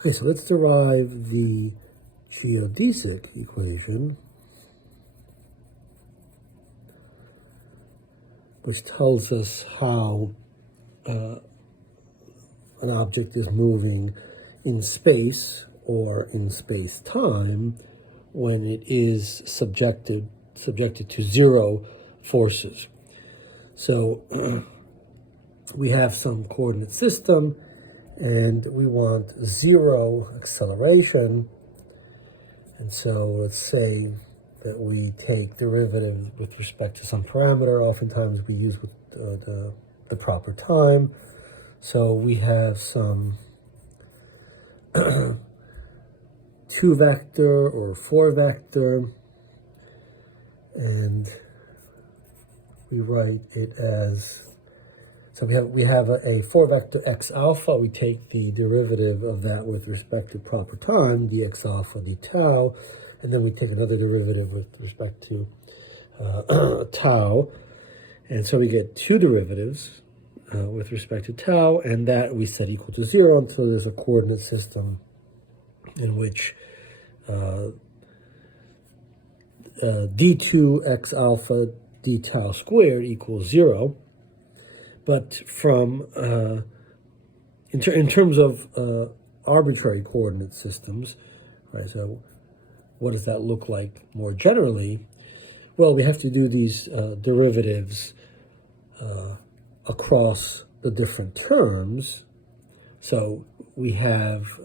Okay, so let's derive the geodesic equation, which tells us how an object is moving in space or in space-time when it is subjected to zero forces. So we have some coordinate system and we want zero acceleration. And so let's say that we take derivative with respect to some parameter. Oftentimes we use with the proper time. So we have some 2 vector or 4 vector, and we write it as, so we have a 4 vector x alpha. We take the derivative of that with respect to proper time, dx alpha d tau, and then we take another derivative with respect to tau. And so we get 2 derivatives with respect to tau, and that we set equal to 0 until there's a coordinate system in which d2 x alpha d tau squared equals 0. But from in terms of arbitrary coordinate systems, right? So what does that look like more generally? Well, we have to do these derivatives across the different terms. So we have,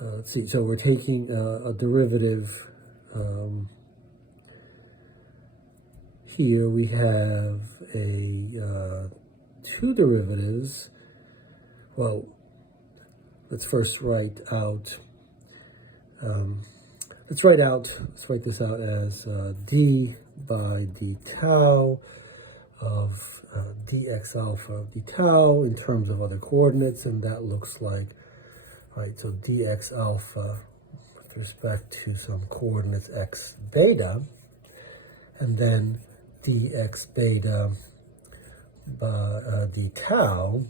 let's see, so we're taking a derivative. Here we have a 2 derivatives. Well, let's first write out, let's write this out as d by d tau of dx alpha of d tau in terms of other coordinates, and that looks like, right, so dx alpha with respect to some coordinates x beta, and then dx beta by d tau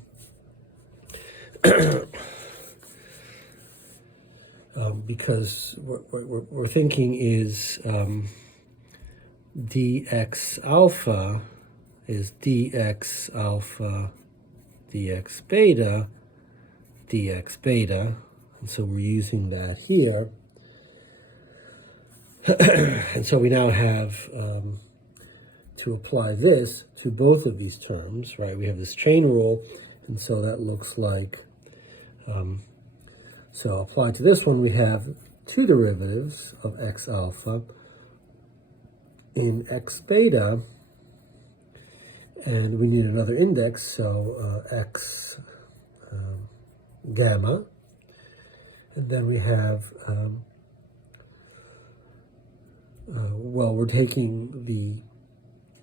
because what we're thinking is dx alpha is dx alpha dx beta dx beta, and so we're using that here. And so we now have to apply this to both of these terms, right? We have this chain rule, and so that looks like, so applied to this one, we have 2 derivatives of x alpha in x beta, and we need another index, so x gamma, and then we have, well, we're taking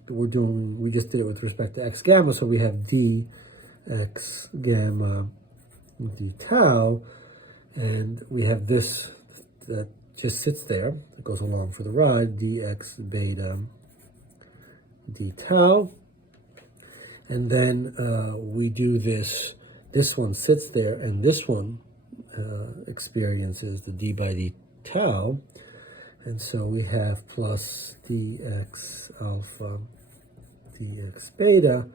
we just did it with respect to x gamma, so we have dx gamma d tau, and we have this that just sits there, it goes along for the ride, dx beta d tau, and then we do this one sits there, and this one experiences the d by d tau, and so we have plus dx alpha dx beta,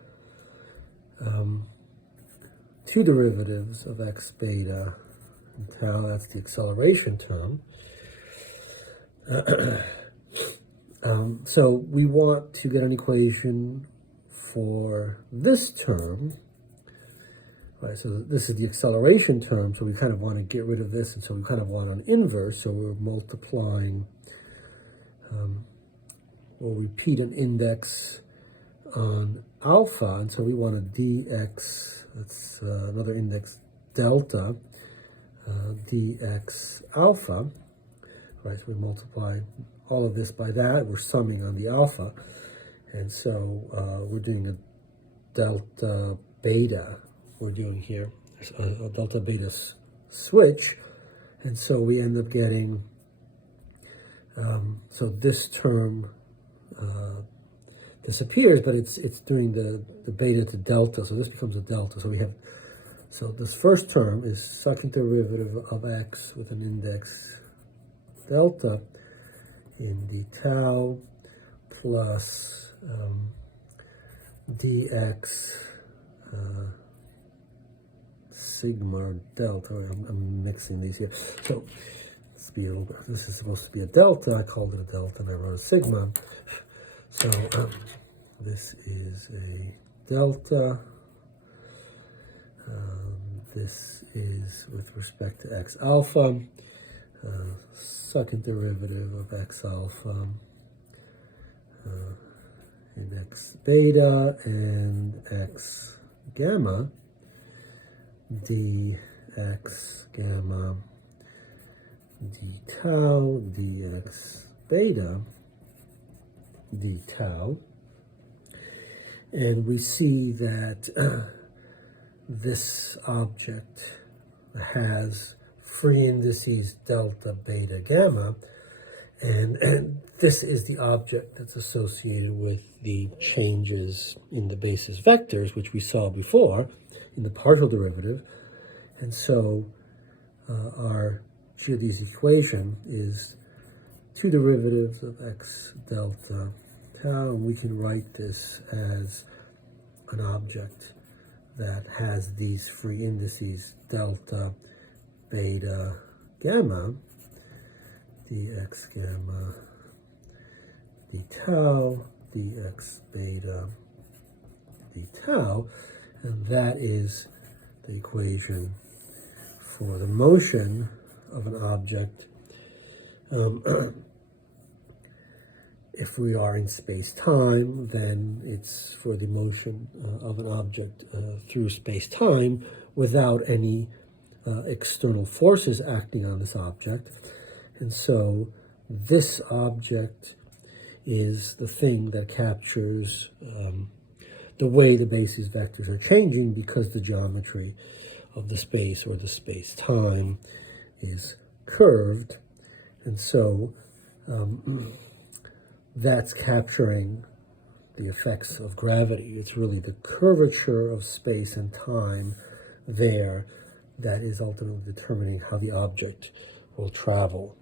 2 derivatives of x beta and tau, that's the acceleration term. So we want to get an equation for this term, right? So this is the acceleration term, so we kind of want to get rid of this, and so we kind of want an inverse, so we're multiplying, we'll repeat an index on alpha, and so we want a dx, that's another index, delta, dx alpha, right? So we multiply all of this by that, we're summing on the alpha, and so we're doing a delta beta, we're doing here, a delta beta switch, and so we end up getting, so this term disappears, but it's doing the beta to delta, so this becomes a delta. So we have So this first term is second derivative of x with an index delta in d tau plus dx sigma delta. I'm mixing these here. So this is supposed to be a delta. I called it a delta and I wrote a sigma. So this is a delta. This is with respect to x alpha, second derivative of x alpha in x beta and x gamma, dx gamma d tau dx beta d tau. And we see that this object has free indices delta, beta, gamma, and this is the object that's associated with the changes in the basis vectors, which we saw before in the partial derivative. And so our geodesic equation is two derivatives of x delta tau, and we can write this as an object that has these free indices delta, beta, gamma, dx gamma d tau, dx beta d tau, and that is the equation for the motion of an object if we are in space-time, then it's for the motion of an object through space-time without any external forces acting on this object. And so this object is the thing that captures the way the basis vectors are changing because the geometry of the space or the space-time is curved. And so that's capturing the effects of gravity. It's really the curvature of space and time there that is ultimately determining how the object will travel.